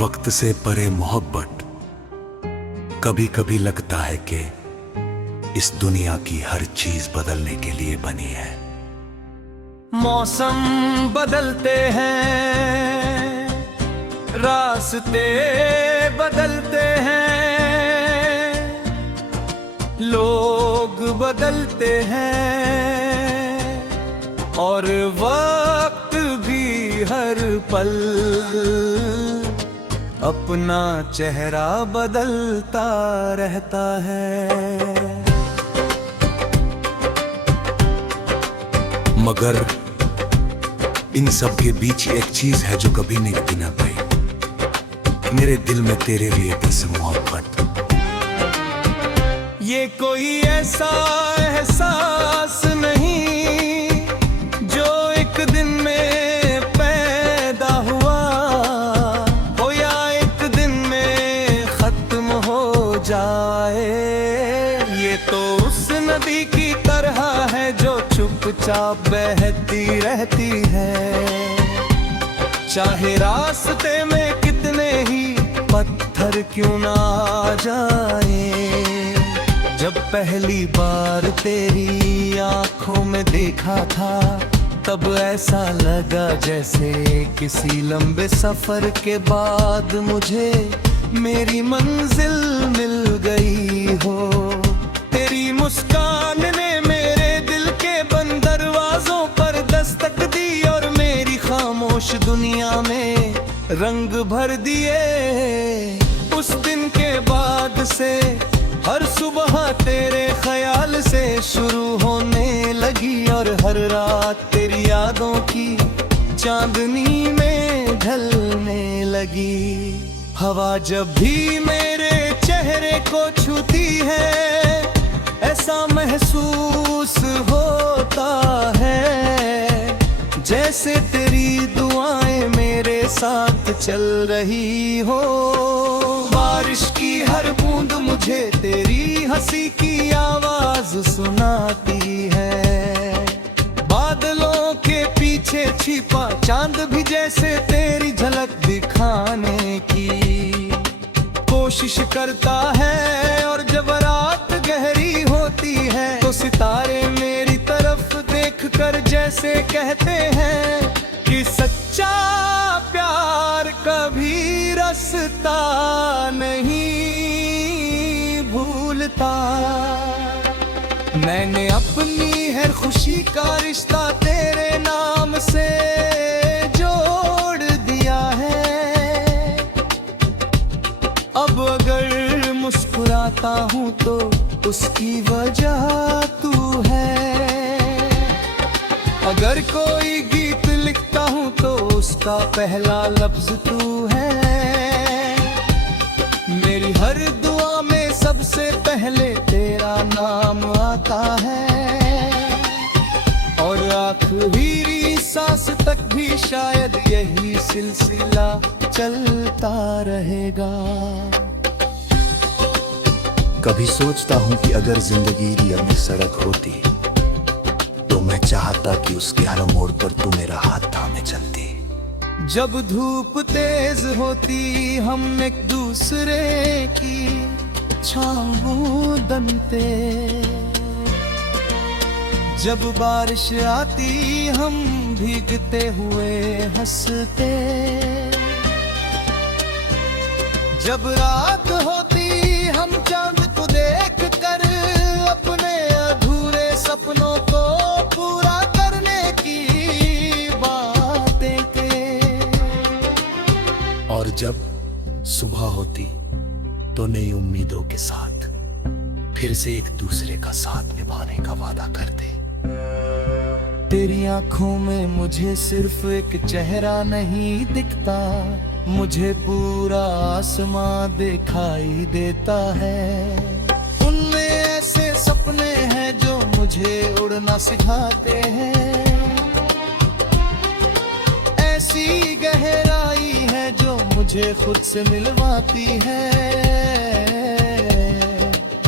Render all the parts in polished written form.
वक्त से परे मोहब्बत। कभी कभी लगता है कि इस दुनिया की हर चीज बदलने के लिए बनी है। मौसम बदलते हैं, रास्ते बदलते हैं, लोग बदलते हैं और वक्त भी हर पल अपना चेहरा बदलता रहता है। मगर इन सब के बीच एक चीज है जो कभी नहीं कटी ना पाई, मेरे दिल में तेरे लिए बस मोहब्बत। ये कोई ऐसा एहसास नहीं जो एक दिन में पैदा हुआ हो या एक दिन में खत्म हो जाए। ये तो उस नदी की तरह है जो चुपचाप बहती रहती है, चाहे रास्ते में कितने ही पत्थर क्यों ना आ जाए। जब पहली बार तेरी आंखों में देखा था तब ऐसा लगा जैसे किसी लंबे सफर के बाद मुझे मेरी मंजिल मिल गई हो। तेरी मुस्कान ने मेरे दिल के बंद दरवाजों पर दस्तक दी और मेरी खामोश दुनिया में रंग भर दिए। उस दिन के बाद से हर सुबह तेरे ख्याल से शुरू होने लगी और हर रात तेरी यादों की चांदनी में ढलने लगी। हवा जब भी मेरे चेहरे को छूती है ऐसा महसूस होता है जैसे तेरी दुआएं मेरे साथ चल रही हो। बारिश की हर बूंद मुझे तेरी हंसी की आवाज सुनाती है। बादलों के पीछे छिपा चांद भी जैसे तेरी झलक दिखाने की कोशिश करता है। और जब रात गहरी होती है तो सितारे मेरी तरफ देखकर जैसे कहते हैं कि सच्चा प्यार कभी रास्ता नहीं भूलता। मैंने अपनी हर खुशी का रिश्ता तेरे नाम से जोड़ दिया है। अब अगर मुस्कुराता हूँ तो उसकी वजह तू है। अगर कोई गीत लिखता हूँ तो उसका पहला लफ्ज तू है। मेरी हर दुआ में सबसे पहले तेरा नाम आता है और आखिरी सांस तक भी शायद यही सिलसिला चलता रहेगा। कभी सोचता हूँ कि अगर जिंदगी रियल में सड़क होती तो मैं चाहता कि उसके हर मोड़ पर तू मेरा हाथ थामे चलती। जब धूप तेज होती हम एक दूसरे की छाँव बनते। जब बारिश आती हम भीगते हुए हंसते। जब रात होती हम चांद को देख कर अपने अधूरे सपनों को पूरा करने की बातें के। और जब सुबह होती तो नई उम्मीदों के साथ फिर से एक दूसरे का साथ निभाने का वादा करते। तेरी आंखों में मुझे सिर्फ एक चेहरा नहीं दिखता, मुझे पूरा आसमां दिखाई देता है। उनमें ऐसे सपने हैं जो मुझे उड़ना सिखाते हैं। ऐसी गहराई है जो मुझे खुद से मिलवाती है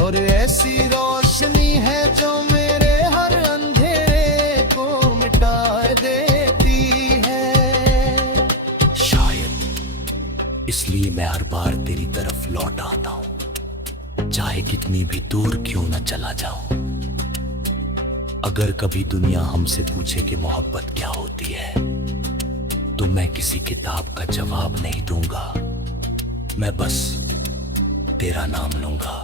और ऐसी रोशनी है जो मेरे हर अंधेरे को मिटा देती है। शायद इसलिए चाहे कितनी भी दूर क्यों न चला जाऊं। अगर कभी दुनिया हमसे पूछे कि मोहब्बत क्या होती है, तो मैं किसी किताब का जवाब नहीं दूंगा। मैं बस तेरा नाम लूंगा,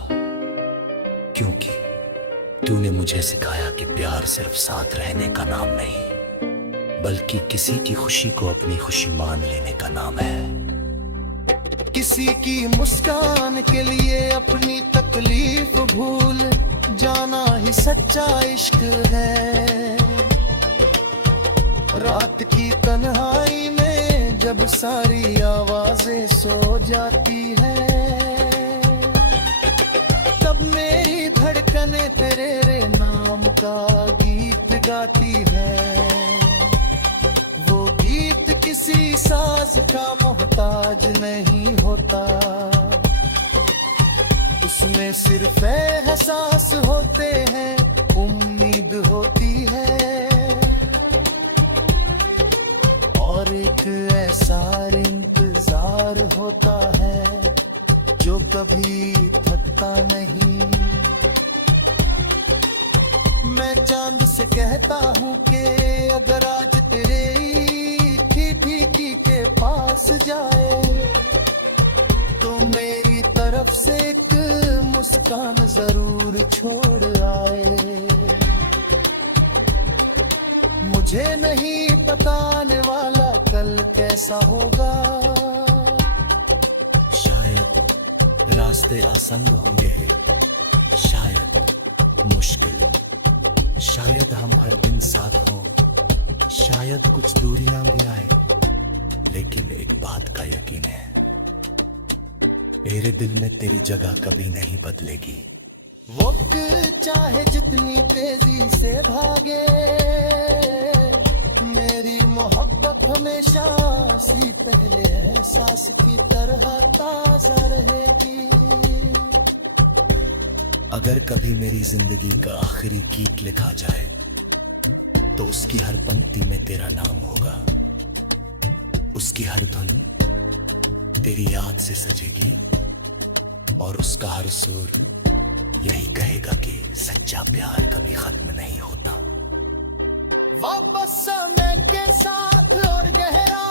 क्योंकि तूने मुझे सिखाया कि प्यार सिर्फ साथ रहने का नाम नहीं, बल्कि किसी की खुशी को अपनी खुशी मान लेने का नाम है। किसी की मुस्कान के लिए अपनी तकलीफ भूल जाना ही सच्चा इश्क है। रात की तन्हाई में जब सारी आवाजें सो जाती है, तब मेरी धड़कनें तेरे रे नाम का गीत गाती है। वो गीत किसी साज का मोहताज नहीं होता, उसमें सिर्फ एहसास होते हैं, उम्मीद होती है, और एक ऐसा इंतजार होता है जो कभी थकता नहीं। मैं चांद से कहता हूँ कि अगर आज तेरे ठीक के पास जाए, तो मेरी तरफ से एक मुस्कान जरूर छोड़ आए। मुझे नहीं बताने वाला कल कैसा होगा, शायद रास्ते आसान होंगे, शायद मुश्किल, शायद हम हर दिन साथ हों, शायद कुछ दूरियां भी आए, लेकिन एक बात का यकीन है, मेरे दिल में तेरी जगह कभी नहीं बदलेगी। वक्त चाहे जितनी तेजी से भागे, मेरी मोहब्बत हमेशा सी पहले एहसास की तरह ताजा रहेगी। अगर कभी मेरी जिंदगी का आखिरी गीत लिखा जाए, तो उसकी हर पंक्ति में तेरा नाम होगा, उसकी हर धुन तेरी याद से सजेगी, और उसका हर सुर यही कहेगा कि सच्चा प्यार कभी खत्म नहीं होता। वापस समय के साथ और गहरा